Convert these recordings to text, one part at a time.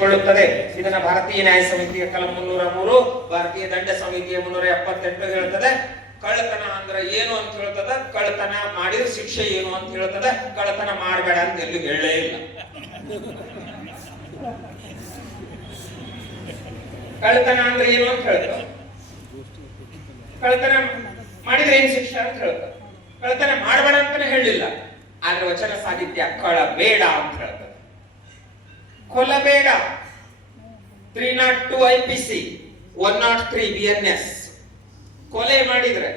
ಕೊಳ್ಳುತ್ತದೆ. ಇದನ್ನ ಭಾರತೀಯ ನ್ಯಾಯ ಸಮಿತಿಯ ಕಲಂ 303, ಭಾರತೀಯ ದಂಡ ಸಮಿತಿಯ 378 ಹೇಳ್ತದೆ. ಕಳ್ಳತನ ಅಂದ್ರೆ ಏನು ಅಂತ ಹೇಳ್ತದ, ಕಳ್ಳತನ ಮಾಡಿದ ಶಿಕ್ಷೆ ಏನು ಅಂತ ಹೇಳ್ತದ. ಕಳ್ಳತನ ಮಾಡಬೇಡ ಅಂತ ಎಲ್ಲಿ ಹೇಳಲೇ ಇಲ್ಲ. ಕಳ್ಳತನ ಅಂದ್ರೆ ಏನು ಅಂತ ಹೇಳ್ತದ, ಕಳ್ಳತನ ಮಾಡಿದ್ರೆ ಏನ್ ಶಿಕ್ಷೆ ಅಂತ ಹೇಳ್ತದ. ಕಳ್ಳತನ ಮಾಡಬೇಡ ಅಂತಾನೆ ಹೇಳಿಲ್ಲ. ಆದ್ರೆ ವಚನ ಸಾಹಿತ್ಯ ಕಳಬೇಡ ಅಂತ ಹೇಳ್ತದೆ. ಕೊಲ್ಲಬೇಡ 302 IPC 103 BNS. ಕೊಲೆ ಮಾಡಿದ್ರೆ,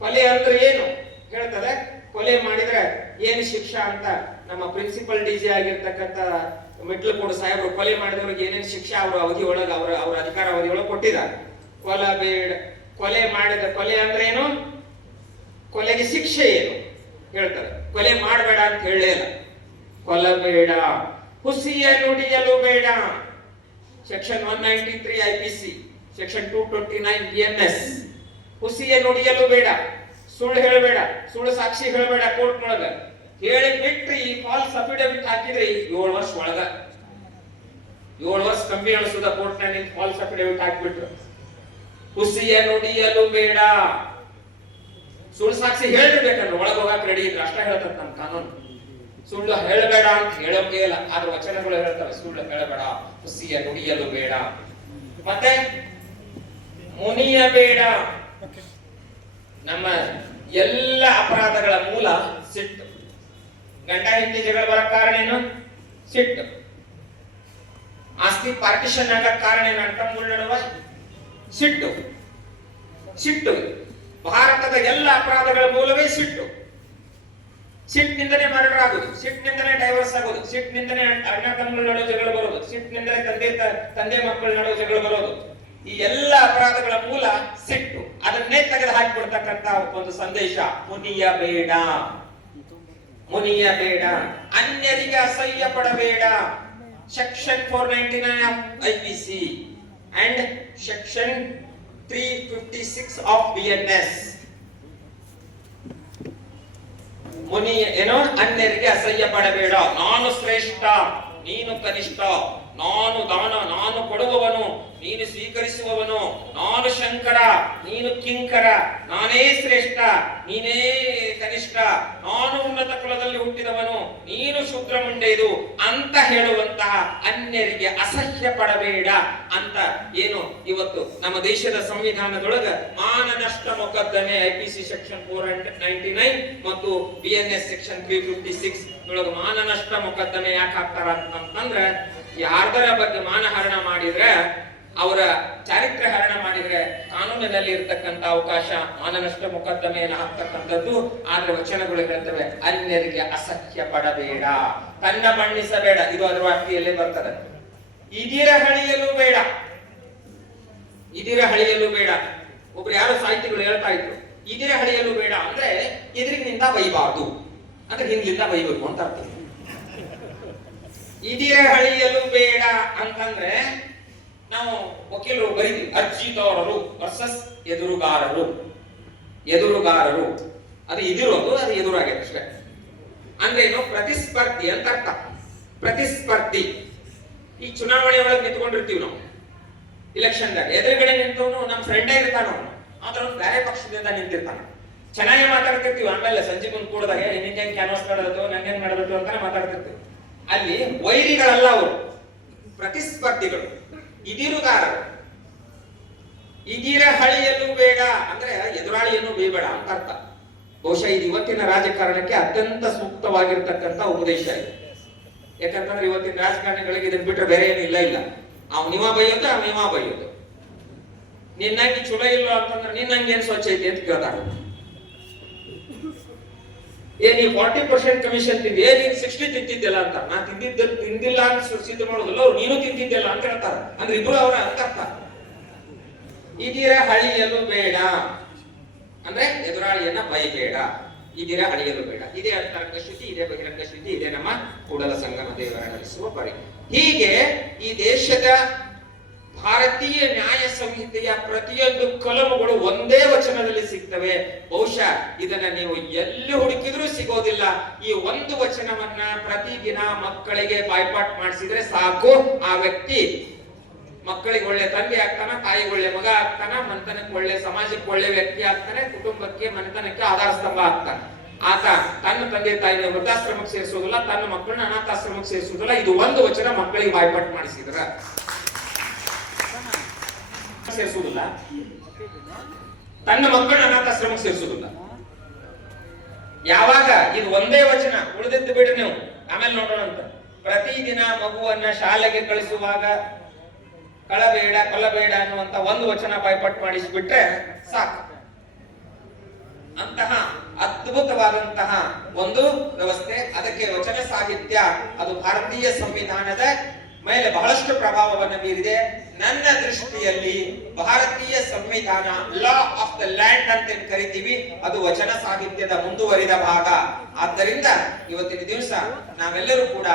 ಕೊಲೆ ಅಂದ್ರೆ ಏನು ಹೇಳ್ತದೆ, ಕೊಲೆ ಮಾಡಿದ್ರೆ ಏನು ಶಿಕ್ಷಾ ಅಂತ ನಮ್ಮ ಪ್ರಿನ್ಸಿಪಲ್ DG ಆಗಿರ್ತಕ್ಕಂಥ ಮೆಟ್ಲಕೋಡು ಸಾಹೇಬರು ಕೊಲೆ ಮಾಡಿದವ್ರಿಗೆ ಏನೇನು ಶಿಕ್ಷೆ ಅವರ ಅವಧಿ ಒಳಗೆ ಅವರ ಅಧಿಕಾರ ಅವಧಿ ಒಳಗೆ ಕೊಟ್ಟಿದ್ದಾರೆ. ಕೊಲ್ಲಬೇಡ, ಕೊಲೆ ಮಾಡಿದ, ಕೊಲೆ ಅಂದ್ರೆ ಏನು, ಕೊಲೆಗೆ ಶಿಕ್ಷೆ ಏನು ಹೇಳ್ತಾರೆ. ಕೊಲೆ ಮಾಡಬೇಡ ಅಂತ ಹೇಳಲೇ ಇಲ್ಲ. ಕೊಲ್ಲಬೇಡ, ಹುಸಿಯ ನುಡಿಯಲು ಬೇಡ, ಸೆಕ್ಷನ್ 193 IPC, ಸೆಕ್ಷನ್ 229 BNS. ಹುಸಿಯ ನುಡಿಯಲು ಬೇಡ, ಸುಳ್ಳು ಹೇಳಬೇಡ, ಸುಳ್ಳು ಸಾಕ್ಷಿ ಹೇಳಬೇಡ. ಕೋರ್ಟ್ ಒಳಗ ಹೇಳಿ ಬಿಟ್ರಿ, ಫಾಲ್ಸ್ ಅಫಿಡವಿಟ್ ಹಾಕಿದ್ರಿ 7 ವರ್ಷ ಒಳಗ, 7 ವರ್ಷ ಕಮ್ಮಿ ಅನಿಸುದ ಕೋರ್ಟ್ ನಲ್ಲಿ ಫಾಲ್ಸ್ ಅಫಿಡವಿಟ್ ಹಾಕಿಬಿಟ್ರು. ಹುಸಿಯ ನುಡಿಯಲು ಬೇಡ, ಸುಳ್ಳು ಸಾಕ್ಷಿ ಹೇಳಿರ್ಬೇಕಂದ್ರೆ ಒಳಗ ಹೋಗಕ್ ರೆಡಿ ಇದ್ರೆ ಅಷ್ಟ ಹೇಳ್ತದ ನಮ್ಮ ಕಾನೂನು. ಸುಳ್ಳು ಹೇಳಬೇಡ ಅಂತ ಹೇಳೋಕೆ ಇಲ್ಲ, ಆದ್ರೆ ವಚನಗಳು ಹೇಳ್ತವೆ ಸುಳ್ಳು ಹೇಳಬೇಡ, ಹುಸಿಯ ನುಡಿಯಲು ಬೇಡ. ಮತ್ತೆ ಮುನಿಯಬೇಡ. ನಮ್ಮ ಎಲ್ಲ ಅಪರಾಧಗಳ ಮೂಲ ಸಿಟ್ಟು. ಗಂಡ ಹೆಂಡತಿ ಜಗಳ ಬರಕ್ ಕಾರಣ ಏನು? ಸಿಟ್ಟು. ಆಸ್ತಿ ಪಾರ್ಟಿಷನ್ ಆಗಕ್ ಕಾರಣ ಏನು? ಅಣ್ತಮ್ಮಗಳ ನಡುವ ಸಿಟ್ಟು. ಸಿಟ್ಟು ಭಾರತದ ಎಲ್ಲ ಅಪರಾಧಗಳ ಮೂಲವೇ ಸಿಟ್ಟು. ಸಿಟ್ಟಿನಿಂದನೇ ಮರ್ಡರ್ ಆಗೋದು, ಸಿಟ್ಟಿನಿಂದನೇ ಡೈವರ್ಸ್ ಆಗೋದು, ಸಿಟ್ಟಿನಿಂದನೇ ಅಣ್ಣ ತಮ್ಮಗಳ ನಡುವೆ ಜಗಳ ಬರೋದು, ಸಿಟ್ಟಿನಿಂದನೇ ತಂದೆ ಮಕ್ಕಳ ನಡುವೆ ಜಗಳ ಬರೋದು. ಈ ಎಲ್ಲ ಅಪರಾಧಗಳ ಮೂಲ ಸಿಟ್ಟು. ಅದನ್ನೇ ತೆಗೆದು ಹಾಕಿಕೊಡ್ತಕ್ಕಂತ ಒಂದು ಸಂದೇಶ, ಮುನಿಯಬೇಡ, ಮುನಿಯಬೇಡ, ಅನ್ಯರಿಗೆ ಅಸಹ್ಯ ಪಡಬೇಡ. Section 499 IPC and section 356 of BNS. ಮುನಿ ಏನೋ, ಅನ್ಯರಿಗೆ ಅಸಹ್ಯ ಪಡಬೇಡ. ನಾನು ಶ್ರೇಷ್ಠ, ನೀನು ಕನಿಷ್ಠ. ನಾನು ದಾನ, ನಾನು ಕೊಡುವವನು, ನೀನು ಸ್ವೀಕರಿಸುವವನು. ನಾನು ಶಂಕರ, ನೀನು ಕಿಂಕರ. ನಾನೇ ಶ್ರೇಷ್ಠ, ನೀನೇ ಕನಿಷ್ಠ. ನಾನು ಉನ್ನತ ಕುಲದಲ್ಲಿ ಹುಟ್ಟಿದವನು, ನೀನು ಶೂದ್ರ ಮುಂಡೆದು ಅಂತ ಹೇಳುವಂತಹ ಅನ್ಯರಿಗೆ ಅಸಹ್ಯ ಪಡಬೇಡ ಅಂತ ಏನು ಇವತ್ತು ನಮ್ಮ ದೇಶದ ಸಂವಿಧಾನದೊಳಗ ಮಾನನಷ್ಟ ಮೊಕದ್ದಮೆ IPC ಸೆಕ್ಷನ್ 499 ಮತ್ತು BNS ಸೆಕ್ಷನ್ 356 ಒಳಗ ಮಾನನಷ್ಟ ಮೊಕದ್ದಮೆ ಯಾಕೆ ಹಾಕ್ತಾರ ಅಂತಂದ್ರೆ, ಯಾರ್ದರ ಬಗ್ಗೆ ಮಾನಹರಣ ಮಾಡಿದ್ರೆ, ಅವರ ಚಾರಿತ್ರ್ಯ ಹರಣ ಮಾಡಿದ್ರೆ ಕಾನೂನಿನಲ್ಲಿ ಇರತಕ್ಕಂತ ಅವಕಾಶ ಮಾನನಷ್ಟ ಮೊಕದ್ದಮೆಯನ್ನು ಹಾಕ್ತಕ್ಕಂಥದ್ದು. ಆದ್ರೆ ವಚನಗಳು ಹೇಳ್ತವೆ ಅನ್ಯರಿಗೆ ಅಸಹ್ಯ ಪಡಬೇಡ, ಕನ್ನ ಬಣ್ಣಿಸಬೇಡ. ಇದು ಅದರ ವ್ಯಾಪ್ತಿಯಲ್ಲೇ ಬರ್ತದೆ. ಇದಿರ ಹಳಿಯಲು ಬೇಡ, ಇದಿರ ಹಳಿಯಲು ಬೇಡ. ಒಬ್ರು ಯಾರೋ ಸಾಹಿತಿಗಳು ಹೇಳ್ತಾ ಇದ್ರು, ಇದಿರ ಹಳಿಯಲು ಬೇಡ ಅಂದ್ರೆ ಎದುರಿನಿಂದ ಬೈಬಾರ್ದು, ಅಂದ್ರೆ ಹಿಂದಿನಿಂದ ಬೈಬೇಕು ಅಂತ ಅರ್ಥ. ಇದಿರ ಹಳಿಯಲು ಬೇಡ ಅಂತಂದ್ರೆ ನಾವು ವಕೀಲರು ಬರೀತೀವಿ, ಅರ್ಜಿದಾರರು ವರ್ಸಸ್ ಎದುರುಗಾರರು. ಎದುರುಗಾರರು ಅದು ಇದಿರೋದು, ಅದು ಎದುರಾಗಿದೆ ಅಷ್ಟೇ. ಅಂದ್ರೆ ಏನು? ಪ್ರತಿಸ್ಪರ್ಧಿ ಅಂತ ಅರ್ಥ. ಪ್ರತಿಸ್ಪರ್ಧಿ. ಈ ಚುನಾವಣೆ ಒಳಗೆ ನಿಂತ್ಕೊಂಡಿರ್ತೀವಿ ನಾವು, ಇಲೆಕ್ಷನ್ ದಾಗ ಎದುರುಗಡೆ ನಿಂತವನು ನಮ್ಮ ಫ್ರೆಂಡೇ ಇರ್ತಾನ, ಅವನು ಆದ್ರೆ ಅವ್ನು ಬೇರೆ ಪಕ್ಷದಿಂದ ನಿಂತಿರ್ತಾನ. ಚೆನ್ನಾಗಿ ಮಾತಾಡ್ತಿರ್ತೀವಿ, ಆಮೇಲೆ ಸಂಜೆ ಮುಂದೆ ಕೂಡದಾಗ ನಿನ್ಗೆ ಹೆಂಗ್ ಕ್ಯಾನ್ವಾಸ್ ಮಾಡೋದು, ನಂಗೆ ಹೆಂಗ್ ಮಾಡಬೇಕು ಅಂತಾನೆ ಮಾತಾಡ್ತಿರ್ತೀವಿ. ಅಲ್ಲಿ ವೈರಿಗಳಲ್ಲ ಅವರು, ಪ್ರತಿಸ್ಪರ್ಧಿಗಳು, ಇದಿರುಗಾರರು. ಇದಿರ ಹಳಿಯಲ್ಲೂ ಬೇಡ ಅಂದ್ರೆ ಎದುರಾಳಿಯನ್ನು ಬೇಡ ಅಂತ ಅರ್ಥ. ಬಹುಶಃ ಇದು ಇವತ್ತಿನ ರಾಜಕಾರಣಕ್ಕೆ ಅತ್ಯಂತ ಸೂಕ್ತವಾಗಿರ್ತಕ್ಕಂಥ ಉಪದೇಶ ಇದೆ. ಯಾಕಂತಂದ್ರೆ ಇವತ್ತಿನ ರಾಜಕಾರಣಿಗಳಿಗೆ ಇದನ್ನ ಬಿಟ್ರೆ ಬೇರೆ ಏನು ಇಲ್ಲ. ನೀವ ಬೈಯೋದು, ನೀವ ಬೈಯೋದು. ನಿನ್ನಂಗೆ ಚಲೋ ಇಲ್ಲ ಅಂತಂದ್ರೆ ನಿನ್ನಂಗೆ ಏನ್ ಸ್ವಚ್ಛ ಐತಿ ಅಂತ ಕೇಳ್ತಾರೆ. ನೀವು 40% ಕಮಿಷನ್ ತಿಂದಿ, ನೀನ್ 60 ತಿಂತಿದ್ದೆಲ್ಲ ಅಂತ. ನಾ ತಿಂದಿಲ್ಲ ಅಂತ ಸಿದ್ಧ ಮಾಡೋದಿಲ್ಲ, ಅವ್ರು ನೀನು ತಿಂತಿದ್ದೆಲ್ಲ ಅಂತ ಹೇಳ್ತಾರ. ಅಂದ್ರೆ ಇಬ್ರು ಅವರ ಅಂತ ಅರ್ಥ. ಇದಿರ ಹಳಿಯಲು ಬೇಡ ಅಂದ್ರೆ ಎದುರಾಳಿಯನ್ನ ಬೈಬೇಡ, ಇದಿರ ಹಳಿಯಲು ಬೇಡ. ಇದೇ ಅಂತರಂಗ ಶ್ರುತಿ, ಇದೇ ಬಹಿರಂಗ ಶ್ರುತಿ, ಇದೇ ನಮ್ಮ ಕೂಡಲ ಸಂಗಮ ದೇವರ ನಡೆಸುವ ಪರಿ. ಹೀಗೆ ಈ ದೇಶದ ಭಾರತೀಯ ನ್ಯಾಯ ಸಂಹಿತೆಯ ಪ್ರತಿಯೊಂದು ಕಲಮುಗಳು ಒಂದೇ ವಚನದಲ್ಲಿ ಸಿಗ್ತವೆ. ಬಹುಶಃ ಇದನ್ನ ನೀವು ಎಲ್ಲಿ ಹುಡುಕಿದ್ರೂ ಸಿಗೋದಿಲ್ಲ. ಈ ಒಂದು ವಚನವನ್ನ ಪ್ರತಿದಿನ ಮಕ್ಕಳಿಗೆ ಬಾಯ್ಪಾಟ್ ಮಾಡಿಸಿದ್ರೆ ಸಾಕು, ಆ ವ್ಯಕ್ತಿ ಮಕ್ಕಳಿಗೆ ಒಳ್ಳೆ ತಂದೆ ಆಗ್ತಾನ, ತಾಯಿಗೆ ಒಳ್ಳೆ ಮಗ ಆಗ್ತಾನ, ಮನೆತನಕ್ಕೆ ಒಳ್ಳೆ, ಸಮಾಜಕ್ಕೆ ಒಳ್ಳೆ ವ್ಯಕ್ತಿ ಆಗ್ತಾನೆ, ಕುಟುಂಬಕ್ಕೆ ಮನೆತನಕ್ಕೆ ಆಧಾರ ಸ್ತಂಭ ಆಗ್ತಾನೆ. ಆತ ತನ್ನ ತಂದೆ ತಾಯಿನ ವೃದ್ಧಾಶ್ರಮಕ್ಕೆ ಸೇರಿಸೋದಿಲ್ಲ, ತನ್ನ ಮಕ್ಕಳನ್ನ ಅನಾಥಾಶ್ರಮಕ್ಕೆ ಸೇರಿಸೋದಿಲ್ಲ. ಇದು ಒಂದು ವಚನ ಮಕ್ಕಳಿಗೆ ಬಾಯ್ಪಾಟ್ ಮಾಡಿಸಿದ್ರ ಸೇರಿಸುವುದಿಲ್ಲ, ತನ್ನ ಮಕ್ಕಳನ್ನ ಅನಾಥಾಶ್ರಮಕ್ಕೆ ಸೇರಿಸುವುದಿಲ್ಲ. ಯಾವಾಗ ಇದು ಒಂದೇ ವಚನ, ಉಳಿದಿದ್ದು ಬಿಡ್ರಿ ನೀವು, ಆಮೇಲೆ ನೋಡೋಣ ಅಂತ. ಪ್ರತಿದಿನ ಮಗುವನ್ನ ಶಾಲೆಗೆ ಕಳಿಸುವಾಗ ಕಳಬೇಡ ಕೊಲ್ಲಬೇಡ ಅನ್ನುವಂತ ಒಂದು ವಚನ ಬಾಯ್ಪಾಟ್ ಮಾಡಿಸಿಬಿಟ್ರೆ ಸಾಕು. ಅಂತಹ ಅದ್ಭುತವಾದಂತಹ ಒಂದು ವ್ಯವಸ್ಥೆ, ಅದಕ್ಕೆ ವಚನ ಸಾಹಿತ್ಯ ಅದು ಭಾರತೀಯ ಸಂವಿಧಾನದ ಮೇಲೆ ಬಹಳಷ್ಟು ಪ್ರಭಾವವನ್ನು ಬೀರಿದೆ. ನನ್ನ ದೃಷ್ಟಿಯಲ್ಲಿ ಭಾರತೀಯ ಸಂವಿಧಾನ ಲಾ ಆಫ್ ದ ಲ್ಯಾಂಡ್ ಅಂತ ಕರಿತೀವಿ, ಅದು ವಚನ ಸಾಹಿತ್ಯದ ಮುಂದುವರಿದ ಭಾಗ. ಆದ್ದರಿಂದ ಇವತ್ತಿನ ದಿವಸ ನಾವೆಲ್ಲರೂ ಕೂಡ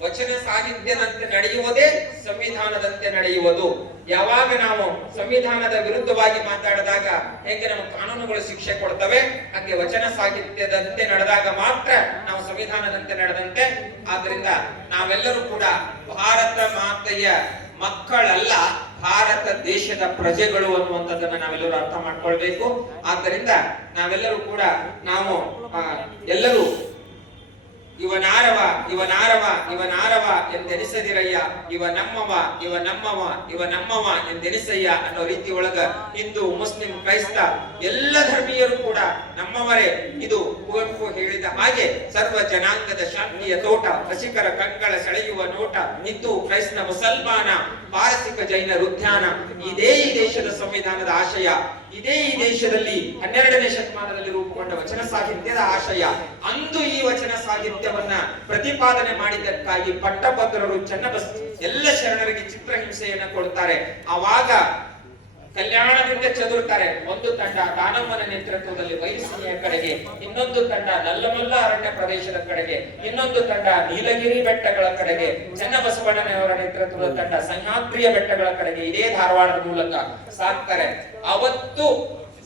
ವಚನ ಸಾಹಿತ್ಯದಂತೆ ನಡೆಯುವುದೇ ಸಂವಿಧಾನದಂತೆ ನಡೆಯುವುದು. ಯಾವಾಗ ನಾವು ಸಂವಿಧಾನದ ವಿರುದ್ಧವಾಗಿ ಮಾತಾಡಿದಾಗ ಹೇಗೆ ನಮ್ಮ ಕಾನೂನುಗಳು ಶಿಕ್ಷೆ ಕೊಡ್ತವೆ, ಹಾಗೆ ವಚನ ಸಾಹಿತ್ಯದಂತೆ ನಡೆದಾಗ ಮಾತ್ರ ನಾವು ಸಂವಿಧಾನದಂತೆ ನಡೆದಂತೆ. ಆದ್ರಿಂದ ನಾವೆಲ್ಲರೂ ಕೂಡ ಭಾರತ ಮಾತೆಯ ಮಕ್ಕಳಲ್ಲ, ಭಾರತ ದೇಶದ ಪ್ರಜೆಗಳು ಅನ್ನುವಂಥದ್ದನ್ನ ನಾವೆಲ್ಲರೂ ಅರ್ಥ ಮಾಡ್ಕೊಳ್ಬೇಕು. ಆದ್ದರಿಂದ ನಾವೆಲ್ಲರೂ ಕೂಡ ಎಲ್ಲರೂ ಇವನಾರವ ಇವನಾರವ ಇವನಾರವ ಎಂದೆನಿಸದಿರಯ್ಯ, ಇವ ನಮ್ಮವ ಇವ ನಮ್ಮವ ಇವ ನಮ್ಮವ ಎಂದೆನಿಸಯ್ಯ ಅನ್ನೋ ರೀತಿ ಒಳಗ ಹಿಂದೂ, ಮುಸ್ಲಿಂ, ಕ್ರೈಸ್ತ ಎಲ್ಲ ಧರ್ಮೀಯರು ಕೂಡ ನಮ್ಮವರೇ. ಇದು ಕುವೆಂಪು ಹೇಳಿದ ಹಾಗೆ ಸರ್ವ ಜನಾಂಗದ ಶಾಂತಿಯ ತೋಟ, ರಸಿಕರ ಕಂಗಳ ಸೆಳೆಯುವ ನೋಟ, ಹಿಂದೂ, ಕ್ರೈಸ್ತ, ಮುಸಲ್ಮಾನ, ಪಾರಸಿಕ, ಜೈನರ ಉದ್ಯಾನ. ಇದೇ ಈ ದೇಶದ ಸಂವಿಧಾನದ ಆಶಯ, ಇದೇ ಈ ದೇಶದಲ್ಲಿ 12ನೇ ಶತಮಾನದಲ್ಲಿ ರೂಪುಗೊಂಡ ವಚನ ಸಾಹಿತ್ಯದ ಆಶಯ. ಅಂದು ಈ ವಚನ ಸಾಹಿತ್ಯವನ್ನ ಪ್ರತಿಪಾದನೆ ಮಾಡಿದ್ದಕ್ಕಾಗಿ ಪಟ್ಟಭದ್ರರು, ಚನ್ನಬಸವ ಎಲ್ಲ ಶರಣರಿಗೆ ಚಿತ್ರಹಿಂಸೆಯನ್ನ ಕೊಡ್ತಾರೆ. ಆವಾಗ ಕಲ್ಯಾಣದಿಂದ ಚದುರ್ತಾರೆ. ಒಂದು ತಂಡ ದಾನಮ್ಮನ ನೇತೃತ್ವದಲ್ಲಿ ಬೈಲಸೀಮೆಯ ಕಡೆಗೆ, ಇನ್ನೊಂದು ತಂಡ ನಲ್ಲಮಲ್ಲ ಅರಣ್ಯ ಪ್ರದೇಶದ ಕಡೆಗೆ, ಇನ್ನೊಂದು ತಂಡ ನೀಲಗಿರಿ ಬೆಟ್ಟಗಳ ಕಡೆಗೆ, ಚನ್ನಬಸವಣ್ಣನವರ ನೇತೃತ್ವದ ತಂಡ ಸಹ್ಯಾದ್ರಿಯ ಬೆಟ್ಟಗಳ ಕಡೆಗೆ, ಇದೇ ಧಾರವಾಡದ ಮೂಲಕ ಸಾಕ್ತಾರೆ. ಅವತ್ತು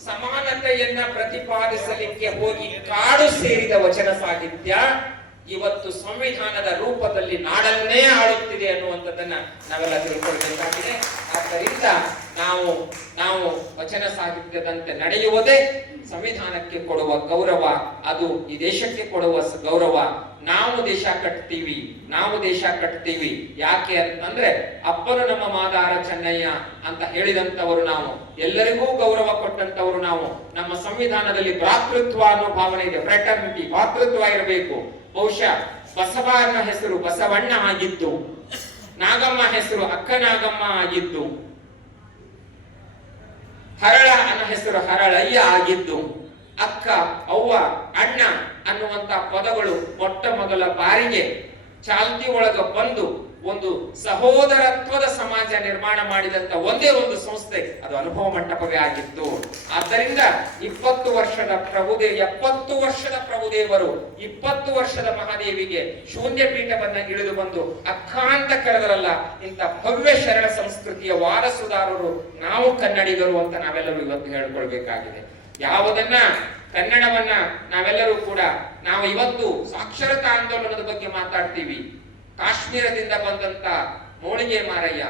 ಸಮಾನತೆಯನ್ನ ಪ್ರತಿಪಾದಿಸಲಿಕ್ಕೆ ಹೋಗಿ ಕಾಡು ಸೇರಿದ ವಚನ ಸಾಹಿತ್ಯ ಇವತ್ತು ಸಂವಿಧಾನದ ರೂಪದಲ್ಲಿ ನಾಡನ್ನೇ ಆಳುತ್ತಿದೆ ಅನ್ನುವಂಥದ್ದನ್ನ ನಾವೆಲ್ಲ ತಿಳ್ಕೊಳ್ಬೇಕಾಗಿದೆ. ಆದ್ದರಿಂದ ನಾವು ವಚನ ಸಾಹಿತ್ಯದಂತೆ ನಡೆಯುವುದೇ ಸಂವಿಧಾನಕ್ಕೆ ಕೊಡುವ ಗೌರವ, ಅದು ಈ ದೇಶಕ್ಕೆ ಕೊಡುವ ಗೌರವ. ನಾವು ದೇಶ ಕಟ್ತೀವಿ ಯಾಕೆ ಅಂತಂದ್ರೆ ಅಪ್ಪನು ನಮ್ಮ ಮಾದಾರ ಚೆನ್ನಯ್ಯ ಅಂತ ಹೇಳಿದಂತವರು ನಾವು, ಎಲ್ಲರಿಗೂ ಗೌರವ ಕೊಟ್ಟಂತವರು ನಾವು. ನಮ್ಮ ಸಂವಿಧಾನದಲ್ಲಿ ಭ್ರಾತೃತ್ವ ಅನ್ನೋ ಭಾವನೆ ಇದೆ, ಫ್ರೆಟರ್ನಿಟಿ, ಭಾತೃತ್ವ ಇರಬೇಕು. ಬಹುಶಃ ಬಸವ ಅನ್ನೋ ಹೆಸರು ಬಸವಣ್ಣ ಆಗಿದ್ದು, ನಾಗಮ್ಮ ಹೆಸರು ಅಕ್ಕ ನಾಗಮ್ಮ ಆಗಿದ್ದು, ಹರಳ ಅನ್ನೋ ಹೆಸರು ಹರಳಯ್ಯ ಆಗಿದ್ದು, ಅಕ್ಕ, ಅವ್ವ, ಅಣ್ಣ ಅನ್ನುವಂತ ಪದಗಳು ಮೊಟ್ಟ ಮೊದಲ ಬಾರಿಗೆ ಚಾಲ್ತಿ ಒಳಗ ಬಂದು ಒಂದು ಸಹೋದರತ್ವದ ಸಮಾಜ ನಿರ್ಮಾಣ ಮಾಡಿದಂತ ಒಂದೇ ಒಂದು ಸಂಸ್ಥೆ ಅದು ಅನುಭವ ಮಂಟಪವೇ ಆಗಿತ್ತು. ಆದ್ದರಿಂದ 70 ವರ್ಷದ ಪ್ರಭುದೇವರು 20 ವರ್ಷದ ಮಹಾದೇವಿಗೆ ಶೂನ್ಯ ಪೀಠವನ್ನ ಇಳಿದು ಬಂದು ಅಕ್ಕ ಅಂತ ಕರೆದರಲ್ಲ, ಇಂಥ ಭವ್ಯ ಶರಣ ಸಂಸ್ಕೃತಿಯ ವಾರಸುದಾರರು ನಾವು ಕನ್ನಡಿಗರು ಅಂತ ನಾವೆಲ್ಲರೂ ಇವತ್ತು ಹೇಳ್ಕೊಳ್ಬೇಕಾಗಿದೆ. ಯಾವುದನ್ನ ಕನ್ನಡವನ್ನ ನಾವೆಲ್ಲರೂ ಕೂಡ ನಾವು ಇವತ್ತು ಸಾಕ್ಷರತಾ ಆಂದೋಲನದ ಬಗ್ಗೆ ಮಾತಾಡ್ತೀವಿ. ಕಾಶ್ಮೀರದಿಂದ ಬಂದಂತ ಮೋಳಿಗೆ ಮಾರಯ್ಯ,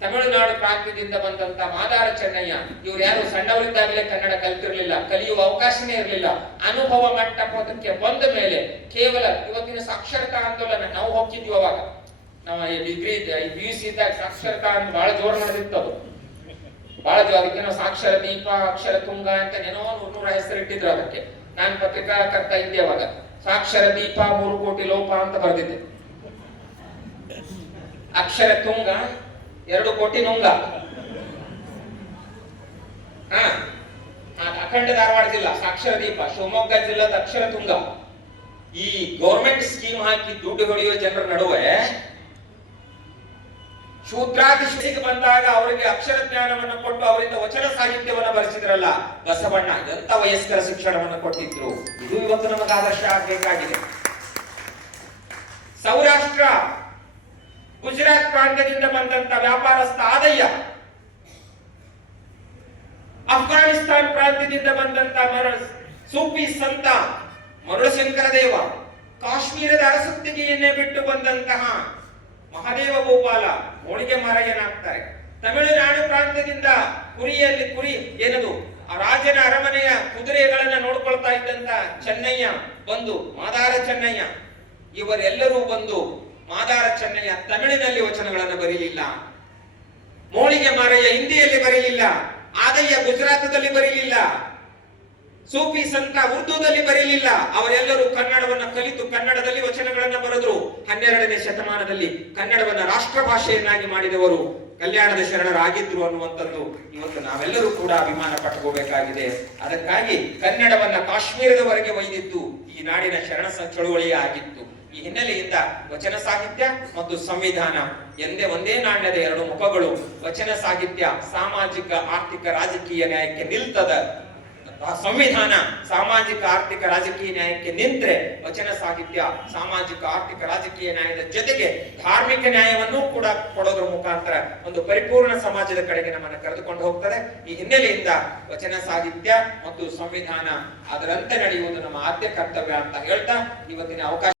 ತಮಿಳುನಾಡು ಪ್ರಾಂತ್ಯದಿಂದ ಬಂದಂತ ಮಾದಾರ ಚೆನ್ನಯ್ಯ, ಇವ್ರು ಯಾರು ಸಣ್ಣವರಿದ್ದಾಗಲೇ ಕನ್ನಡ ಕಲ್ತಿರ್ಲಿಲ್ಲ, ಕಲಿಯುವ ಅವಕಾಶನೇ ಇರಲಿಲ್ಲ. ಅನುಭವ ಮಂಟಪಕ್ಕೆ ಬಂದ ಮೇಲೆ ಕೇವಲ ಇವತ್ತಿನ ಸಾಕ್ಷರತಾ ಆಂದೋಲನ ನಾವು ಹೋಗ್ತಿದ್ವಿ. ಅವಾಗ ನಾವು ಡಿಗ್ರಿ PUC ಇದ್ದಾಗ ಸಾಕ್ಷರತಾ ಅಂತ ಬಹಳ ಜೋರ್ ನಡೆದಿತ್ತು. ಅದು ಬಹಳ ಜೋರ್. ಅದಕ್ಕೆ ನಾವು ಸಾಕ್ಷರ ದೀಪ, ಅಕ್ಷರ ತುಂಗ ಅಂತ ಏನೋ 100 ಹೆಸರಿಟ್ಟಿದ್ರು ಅದಕ್ಕೆ. ನಾನು ಪತ್ರಿಕಾಕರ್ತ ಇದ್ದೆ ಅವಾಗ. ಸಾಕ್ಷರ ದೀಪ 3 ಕೋಟಿ ಲೋಪ ಅಂತ ಬರೆದಿದ್ದೆ. ಅಕ್ಷರ ತುಂಗ 2 ಕೋಟಿ ನುಂಗ. ಅಖಂಡ ಧಾರವಾಡ ಜಿಲ್ಲಾ ಸಾಕ್ಷರ ದೀಪ, ಶಿವಮೊಗ್ಗ ಜಿಲ್ಲಾದ ಅಕ್ಷರ ತುಂಗ. ಈ ಗೌರ್ಮೆಂಟ್ ಸ್ಕೀಮ್ ಹಾಕಿ ದುಡ್ಡು ಹೊಡೆಯುವ ಜನರ ನಡುವೆ ಶೂದ್ರಾದಿಶಿಗೆ ಬಂದಾಗ ಅವರಿಗೆ ಅಕ್ಷರ ಜ್ಞಾನವನ್ನು ಕೊಟ್ಟು ಅವರಿಂದ ವಚನ ಸಾಹಿತ್ಯವನ್ನ ಬರೆಸಿದ್ರಲ್ಲ ಬಸವಣ್ಣ, ಎಂತ ವಯಸ್ಕರ ಶಿಕ್ಷಣವನ್ನು ಕೊಟ್ಟಿದ್ರು. ಇದು ಇವತ್ತು ನಮಗೆ ಆದರ್ಶ ಆಗಬೇಕಾಗಿದೆ. ಸೌರಾಷ್ಟ್ರ, ಗುಜರಾತ್ ಪ್ರಾಂತ್ಯದಿಂದ ಬಂದಂತ ವ್ಯಾಪಾರಸ್ಥ ಆದಯ್ಯ ಅಫ್ಘಾನಿಸ್ತಾನ್ ಪ್ರಾಂತ್ಯದಿಂದ ಬಂದಂತ ಸೂಫಿ ಸಂತ ಮರುಳಶಂಕರ ದೇವ, ಕಾಶ್ಮೀರದ ಅರಸೊತ್ತಿಗೆಯನ್ನೇ ಬಿಟ್ಟು ಬಂದಂತಹ ಮಹಾದೇವ ಗೋಪಾಲ ಹೋಳಿಗೆ ಮಾರಯ್ಯನಾಗ್ತಾರೆ. ತಮಿಳುನಾಡು ಪ್ರಾಂತ್ಯದಿಂದ ಕುರಿ ಏನದು ಆ ರಾಜನ ಅರಮನೆಯ ಕುದುರೆಗಳನ್ನ ನೋಡ್ಕೊಳ್ತಾ ಇದ್ದಂತ ಚೆನ್ನಯ್ಯ ಬಂದು ಮಾದಾರ ಚೆನ್ನಯ್ಯ, ಇವರೆಲ್ಲರೂ ಬಂದು ಮಾದಾರ ಚೆನ್ನಯ್ಯ ತಮಿಳಿನಲ್ಲಿ ವಚನಗಳನ್ನು ಬರೀಲಿಲ್ಲ, ಮೋಳಿಗೆ ಮಾರಯ್ಯ ಹಿಂದಿಯಲ್ಲಿ ಬರೀಲಿಲ್ಲ, ಆದಯ್ಯ ಗುಜರಾತದಲ್ಲಿ ಬರೀಲಿಲ್ಲ, ಸೂಫಿ ಸಂತ ಉರ್ದುದಲ್ಲಿ ಬರೀಲಿಲ್ಲ. ಅವರೆಲ್ಲರೂ ಕನ್ನಡವನ್ನ ಕಲಿತು ಕನ್ನಡದಲ್ಲಿ ವಚನಗಳನ್ನ ಬರೆದ್ರು. 12ನೇ ಶತಮಾನದಲ್ಲಿ ಕನ್ನಡವನ್ನ ರಾಷ್ಟ್ರ ಭಾಷೆಯನ್ನಾಗಿ ಮಾಡಿದವರು ಕಲ್ಯಾಣದ ಶರಣರಾಗಿದ್ರು ಅನ್ನುವಂಥದ್ದು ಇವತ್ತು ನಾವೆಲ್ಲರೂ ಕೂಡ ಅಭಿಮಾನ ಪಟ್ಟುಕೋಬೇಕಾಗಿದೆ. ಅದಕ್ಕಾಗಿ ಕನ್ನಡವನ್ನ ಕಾಶ್ಮೀರದವರೆಗೆ ಒಯ್ದಿದ್ದು ಈ ನಾಡಿನ ಶರಣ ಚಳುವಳಿಯೇ ಆಗಿತ್ತು. ಈ ಹಿನ್ನೆಲೆಯಿಂದ ವಚನ ಸಾಹಿತ್ಯ ಮತ್ತು ಸಂವಿಧಾನ ಎಂದೇ ಒಂದೇ ನಾಣ್ಯದ ಎರಡು ಮುಖಗಳು. ವಚನ ಸಾಹಿತ್ಯ ಸಾಮಾಜಿಕ ಆರ್ಥಿಕ ರಾಜಕೀಯ ನ್ಯಾಯಕ್ಕೆ ನಿಲ್ತದ, ಸಂವಿಧಾನ ಸಾಮಾಜಿಕ ಆರ್ಥಿಕ ರಾಜಕೀಯ ನ್ಯಾಯಕ್ಕೆ ನಿಂತ್ರೆ ವಚನ ಸಾಹಿತ್ಯ ಸಾಮಾಜಿಕ ಆರ್ಥಿಕ ರಾಜಕೀಯ ನ್ಯಾಯದ ಜೊತೆಗೆ ಧಾರ್ಮಿಕ ನ್ಯಾಯವನ್ನು ಕೂಡ ಕೊಡೋದ್ರ ಮುಖಾಂತರ ಒಂದು ಪರಿಪೂರ್ಣ ಸಮಾಜದ ಕಡೆಗೆ ನಮ್ಮನ್ನು ಕರೆದುಕೊಂಡು ಹೋಗ್ತದೆ. ಈ ಹಿನ್ನೆಲೆಯಿಂದ ವಚನ ಸಾಹಿತ್ಯ ಮತ್ತು ಸಂವಿಧಾನ ಅದರಂತೆ ನಡೆಯುವುದು ನಮ್ಮ ಆದ್ಯ ಕರ್ತವ್ಯ ಅಂತ ಹೇಳ್ತಾ ಇವತ್ತಿನ ಅವಕಾಶ